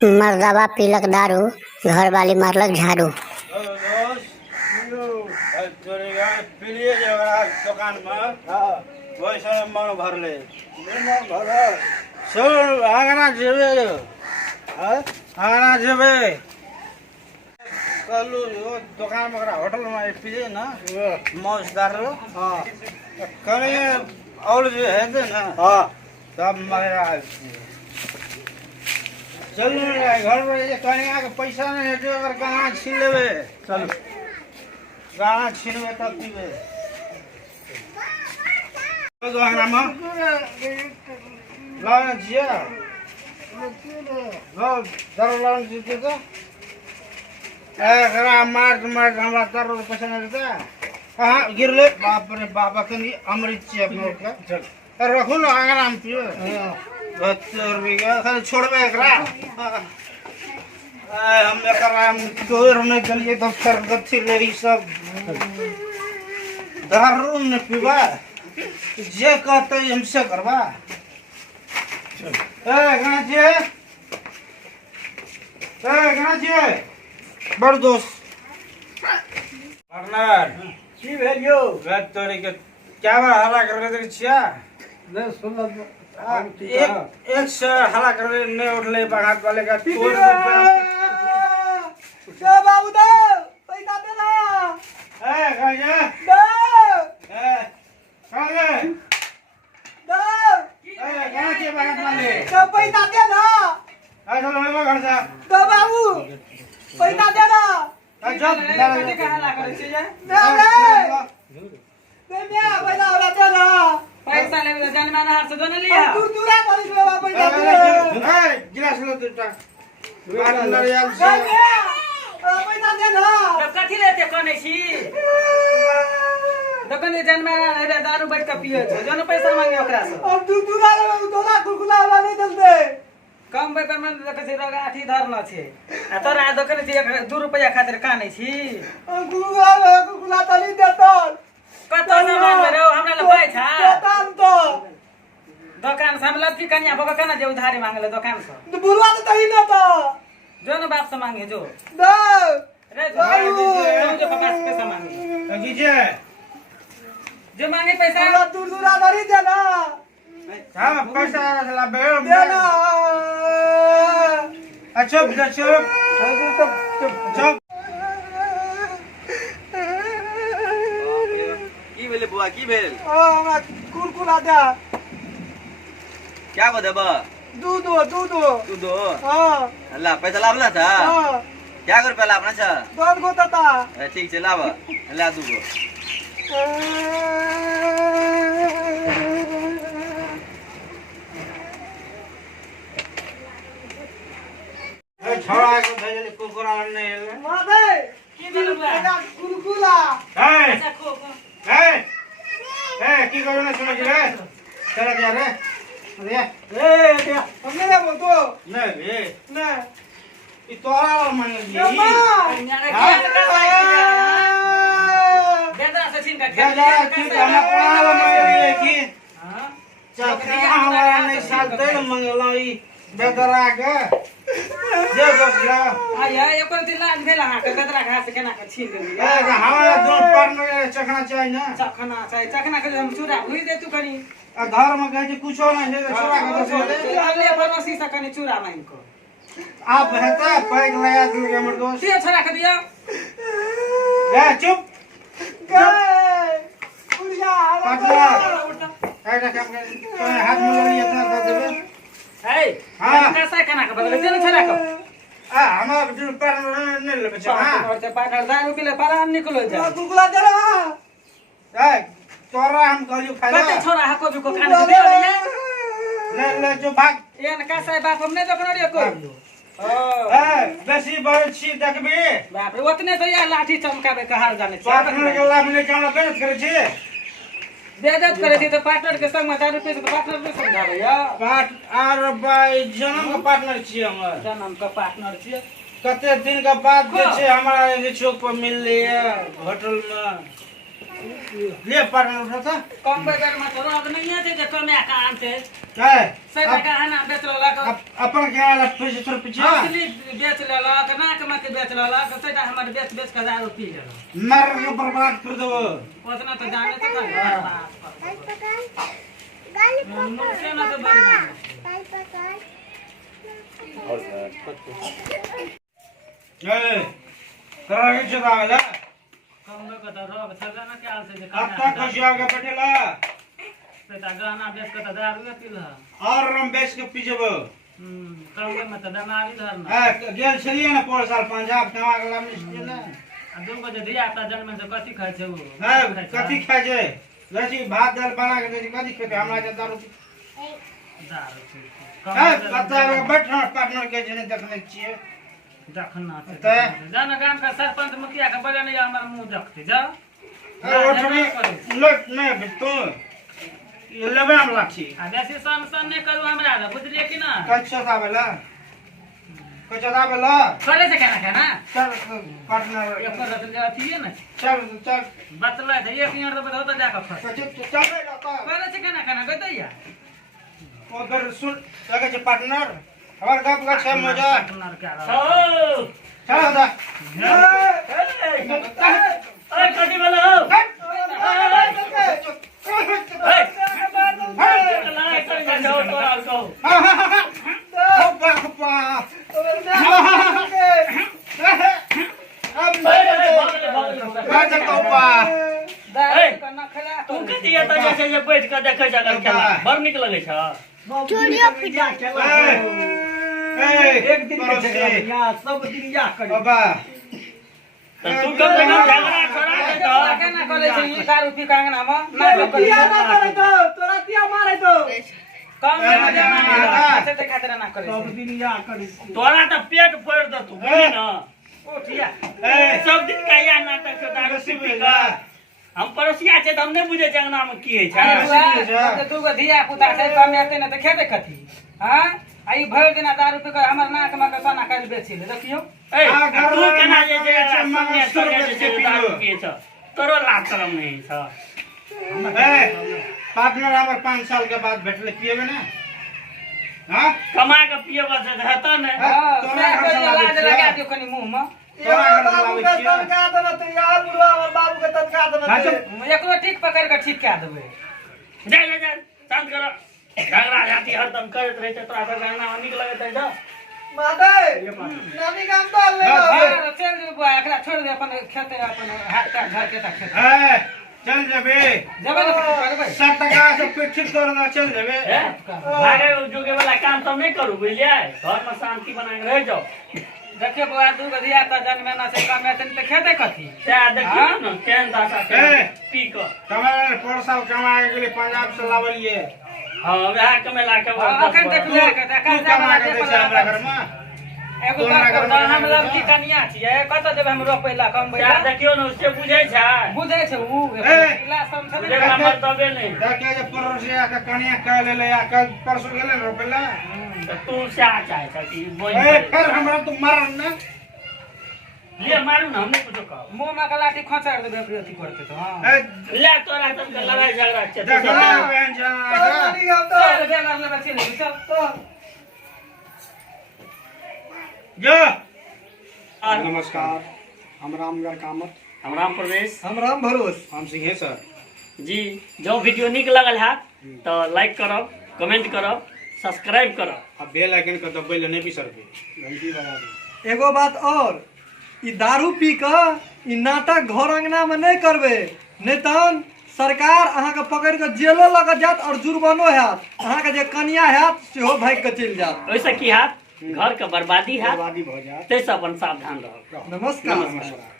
मर्दवा पीलक दारू, घर वाली मारलक झाड़ू। दुकान में वैसे मन भरले आंगना जेबे कलू दुकान में होटल में पिए ना मौजदार कहीं और जो है ना सब मगरा चलो घर पर कहीं आके पैसा नहीं है जो अगर गाना छीन लेवे चलो गाना छीनवे तब पीवे गाना में लाना जिया लो दर लाना जीते तो करा मार हमरा तर पैसा नहीं देता कहाँ गिर ले बाप रे बाबा कहीं अमृत चाहिए अपने का चल रखो ना आंगन हम पियो खाली छोड़बे एकरा हम एकरा हम तोर नहीं गलिए दफ्तर गथी ले ई सब दारू न पीबा जे कहते हमसे करबा गाना बड़ दोस्त पार्टनर की भेलियो गत तोरे के क्या बार हल्ला कर रहे छिया नहीं सुन एक से हल्ला कर रहे नहीं उठले बागात वाले का तोड़ बाबू दो पैसा दे ना कहाँ जा दो कहाँ गए दो कहाँ के बागात वाले तो पैसा दे ना चलो मैं घर जा दो बाबू पैसा दे ना जब का हल्ला करे छी जे दे दे पैसा वाला दे ना पैसा लेबे तो जनमान हाथ से दोने लिया तू तुरा करी ले पैसा दे गिलास लो दूटा पार्टनर यार पैसा दे ना कथी लेते कने छी दोकान में जनमान हेबे दारू बैठ के पिए छ जन पैसा मांगे ओकरा से अब तू तुरा ले तोला कुकुला वाला नहीं दलते कम पैसा में देखे छी रोगा आठी धरना छे आ तोरा दोकान छी 2 रुपया खातिर काने छी कुकुला तो नहीं देता कत सामान में रहो हमरा ले पाई छा देतान तो दुकान से हम लड़की कन्या बका कना जे उधारी मांगले दुकान से तो बुलवा तो तही ना तो जो न बाप से मांगे जो दो रे जो पचास पैसा मांगे कीजिए जो मांगे पैसा दूर दूर नहीं देना हाँ पैसा चला बेर देना अच्छा चुप की भेले बुआ की भेल हमरा कुरकुरा दे क्या को देबा दूध तू दो हां अल्लाह पैसा लावला था हां क्या कर पहला अपना छ दोन को तता ठीक छै लाव ला दू गो छोड़ा को भेजले कुकुरा नहीं है मादे की बोलबा कुरकुरा पैसा खो की करो ना समझ रे चला जा रे अरे हमने ना बोतो नहीं रे ना ई तोरा मांग दी कन्या रे क्या बेदरा से छीन का जा ठीक हम पड़ा मांग की हां चखा हमारा नहीं सालते मंगला ई बेदरा के जे बसला आया एको दिन लाज भेला हा के बेदरा घास केना के छीन देली हमारा दो पार्टनर चखना चाहिए ना चखना के हम चूरा भुई दे तू कनी घर में कहे कुछो नहीं है छोड़ा के दे अगले बनसी से कनी चूरा मांग को आप हेता पैक लगा दू हमर दोस्त से छोड़ा के दियो ए चुप कुरिया काटा काम कर हाथ में लगी इतना कर देबे है हाँ। कैसा खाना के बदले देना छोड़ा को हमारा जो पार्टनर नहीं ले बच्चा हां और से पाकर दारू पीले पारा निकलो जा कुकुला दे ना ए तोरा हम कहलियो कते फायदा छोरा हको भी को खाने दे लिया ले जो भाग ये न कैसा बाप हमने देखन रे को ए बेसी बड़ छी देखबी बाप रे ओतने तो या लाठी चमकाबे के हाल जाने पार्टनर के लाभ ले जाना बेइज्जत करे छी बेइज्जत करे छी तो पार्टनर के संग में दारू पी के पार्टनर नहीं समझाबे या पार्ट आर भाई जन्म का पार्टनर छी हमर जन्म का पार्टनर छी कते दिन का बाद जे छै हमरा चौक पर मिल लिया होटल में ले पार्टनर उठा कम पैसा में तो अब नहीं है जे कम या काम से क्या है सही का है ना बेच ला का अपन क्या वाला पैसे थोड़ा पीछे असली बेच लेला का ना के मत बेच लेला का सही हमर बेच बेच के 1000 रुपया लेला मर के बर्बाद कर दो उतना तो जाने तो कर मुझे ना तो बढ़ ए करा के चला वाला कम में का रोग थगा ना क्या से अब तक कशी आगे पटेला पैसा गहना बेच के 1000 रुपया पीला और हम बेच के पीछे वो कम में तो बीमारी धरना ए गेल छलिए ना 5 साल पंजाब कमा गला में ना दुगो जे धिया पुता जन्म से कथि खाय छै वो है कथि खाय छै लसी भात दाल बना के दे कथि खेते हमरा के दारू है बता बैठना पार्टनर के जने देखने छिए देखना ते जाना गांव का सरपंच मुखिया के बड़े नहीं हमर मुंह देखते जा अरे उठनी लोट नहीं बितू ये लेबे हम लाठी आ बेसी सन नहीं करू हमरा बुझलिए कि ना कच्चा साबला कच्चा साबला करे से कहना चल पार्टनर एक पर रत अथी है ना चल चल बतला दे एक मिनट तो होता जाकर फस कच्चा चल रे लता करे से कहना गदैया अगर सुन लगे छ पार्टनर हमार गप का छे मजा पार्टनर क्या हो चल दा ओए कथि बोलो हो लड़ाई कर जाओ तोरा को तू कथि एत जैसे जे बैठ के देखे छ अगर खेला बड़ निक लगे छ चूड़ियों फुटा एक दिन के झगड़ा यहाँ सब दिन या करी बाबा तू कब से झगड़ा छोड़ा दे तो केना करे छै ई दारू पी के अंगना में ना दिया ना करे तो तोरा दिया मारे तो कम में जमा ऐसे ते खातिर ना करे सब दिन या करी तोरा त पेट फोड़ दे तू बुझी ना उठिया सब दिन का या नाटक से दारू पी के हम पड़ोसिया छै त हम नै बुझे छै अंगना में की है छै दूगो धिया पुता छै कमेते न त खेते कथि हां आई भर दिन दारू पी के हमर नाक में के सोना काल बेची ले देखियो ए तू केना जे जे दारू पिए छ तोरो लाज शरम नहीं छ पार्टनर हमार 5 साल के बाद भेटले पिएबे ना हां कमा के पिएबा से रहता ने तोरा लाज लगा दियो कनी मुंह में बाबू के तनखा देना तो यार बुढ़वा हमर बाबू के तनखा देना एकरो ठीक पकड़ के ठीक कय देबे जा जा जा शांत कर झगड़ा जाती हरदम करत रहते तोरा सब गाना निक लगत है जा माते नानी काम तो ले चल दे बुआ एकरा छोड़ दे अपन खेते अपन हाथ का घर के तक खेते चल जेबे जबे न करबे 7 टका से पेट ठीक करना चल जेबे भागे जोगे वाला काम सब नहीं करू बुझलिए घर में शांति बना के रह जाओ देखिए बुआ दू गधिया त जन्मेना से कमे तन त खेते कथि से देखियो न केन दासा के पी क कमाए पर साल कमाए के लिए पंजाब से लावलिए हां वह कमेला के अखन देख ले के कमा के दे हमरा घर में एगो बात हम लड़की कनिया छिए कत देबे हम रोपैला कम बैला देखियो न से बुझै छै उ इला समझ ले हमर तबे नहीं देखे जे पड़ोसिया के कनिया कह लेले या कल परसों गेले रोपेला तू से आ चाहे छ कि बोल फिर हमरा तो मारन ना ले मारू न हमने कुछ कहो मुंह में गलाटी खोचा कर देबे अथी करते तो हां ले तोरा सब के लड़ाई झगड़ा छै देख ना बहन जा नानी काम तो चल दे मार ले बच्चे ले चल तो जो नमस्कार हम रामगढ़ कामत हम राम प्रवेश हम राम भरोस हम सिंहेश्वर जी जो वीडियो निक लगल है तो लाइक करब कमेंट करब सब्सक्राइब करब अब बेल आइकन को दबाइ ले नहीं बिसर के घंटी बजा दे एगो बात और ई दारू पी के ई नाटक घर अंगना में नहीं करबे नहीं तन सरकार अहाँ के पकड़ के जेलो लग जात और जुर्मानो हैत अहाँ के जे कनिया हैत सेहो भाग के चल जात वैसे की हाथ घर के बर्बादी है बर्बादी भ जात तैसे अपन सावधान रहो नमस्कार